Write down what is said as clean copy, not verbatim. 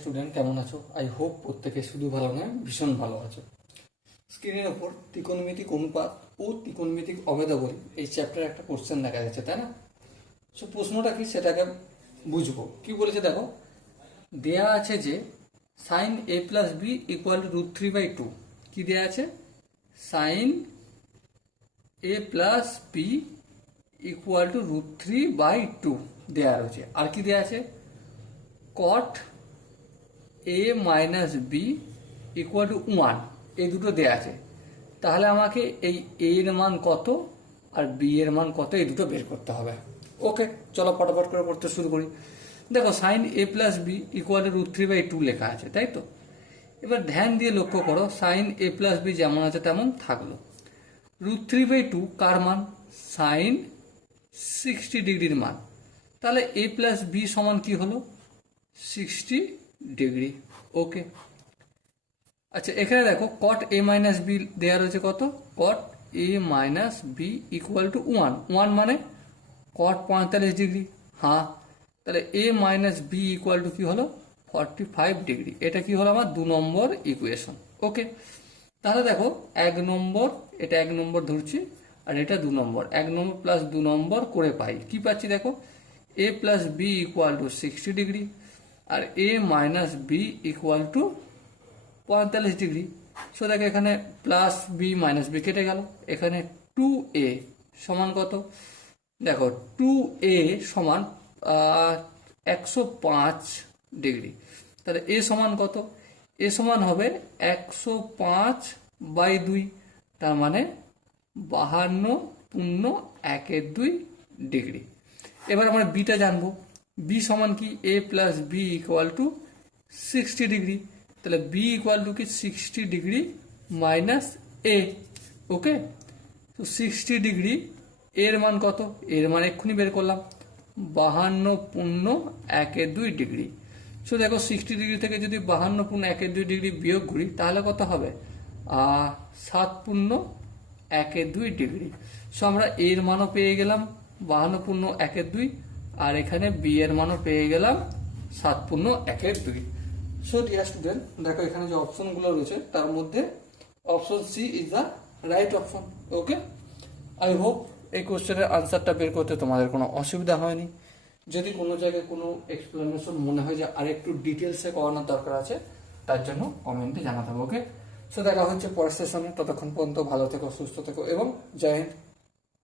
Student কেমন আছো? I hope প্রত্যেকে শুধু ভালো নয়, ভীষণ ভালো আছো। স্ক্রিনের ওপর ত্রিকোণমিতিক অনুপাত ও ত্রিকোণমিতিক অভেদাবলী এই চ্যাপ্টারে একটা কোশ্চেন দেখা যাচ্ছে, তাই না? সো প্রশ্নটা কি সেটাকে বুঝবো। কি বলেছে দেখো, দেয়া আছে যে sine A plus B equal to √3/2। কি দেয়া আছে? Sine A plus B equal to √3/2 দেয়া রয়েছে। আর কি দেয়া আছে? Cot A minus B equal to 1, এই দুটো দেয়া আছে। তাহলে আমাকে এই এ এর মান কত আর বি এর মান কত এই দুটো বের করতে হবে। ওকে, চলো ফটাফট করে করতে শুরু করি। দেখো, sine A plus B equal to √3/2 লেখা আছে, তাই তো? এবার ধ্যান দিয়ে লক্ষ্য করো, সাইন এ প্লাস বি যেমন আছে তেমন থাকলো। √3/2 কার মান? সাইন 60 ডিগ্রির মান। তাহলে এ প্লাস বি সমান কি হলো? 60 ডিগ্রি। ওকে, আচ্ছা এখানে দেখো কট এ মাইনাস বি দেওয়া রয়েছে কত? কট A minus B equal to 1 মানে কট 45 ডিগ্রি। হ্যাঁ, তাহলে এ মাইনাস বি ইকুয়াল টু কি হলো? 45 ডিগ্রি। এটা কি হলো? আমার 2 নম্বর ইকুয়েশন। ওকে, তাহলে দেখো 1 নম্বর, এটা 1 নম্বর ধরছি আর এটা 2 নম্বর। 1 নম্বর প্লাস 2 নম্বর করে পাই কি পাচ্ছি দেখো, A plus B equal to 60 degree আর A minus B equal to 45 degree. So দেখো এখানে প্লাস বি মাইনাস বি কেটে গেল। এখানে 2a সমান কত? দেখো 2a সমান 105 ডিগ্রি। তাহলে এ সমান কত? এ সমান হবে 105/2, তার মানে 52.1 ডিগ্রি। এবার আমরা বিটা জানবো। বি সমান কি? A plus B equal to 60 degree. তাহলে বি ইকুয়াল টু কি? 60 ডিগ্রি মাইনাস এ। ওকে, তো 60 ডিগ্রি এর মান কত? এর মান এক্ষুনি বের করলাম, 52.1 ডিগ্রি। সো দেখো 60 ডিগ্রি থেকে যদি 52.1 ডিগ্রি বিয়োগ করি তাহলে কত হবে? 7.12 ডিগ্রি। সো আমরা এর মানও পেয়ে গেলাম 52.12 আর এখানে বি এর মানও পেয়ে গেলাম 7.12। সো ডিয়ার স্টুডেন্ট, দেখো এখানে যে অপশনগুলো রয়েছে তার মধ্যে option C is the right option. Okay, I hope এই কোশ্চেনের আনসারটা বের করতে তোমাদের কোনো অসুবিধা হয়নি। যদি কোনো জায়গায় কোনো এক্সপ্লেনেশন মনে হয় যে আরেকটু ডিটেলসে করানোর দরকার আছে, তার জন্য কমেন্টে জানাতে হবে। ওকে, সো দেখা হচ্ছে পরের সেশনে। ততক্ষণ পর্যন্ত ভালো থেকো, সুস্থ থেকো এবং জয় হিন্দ।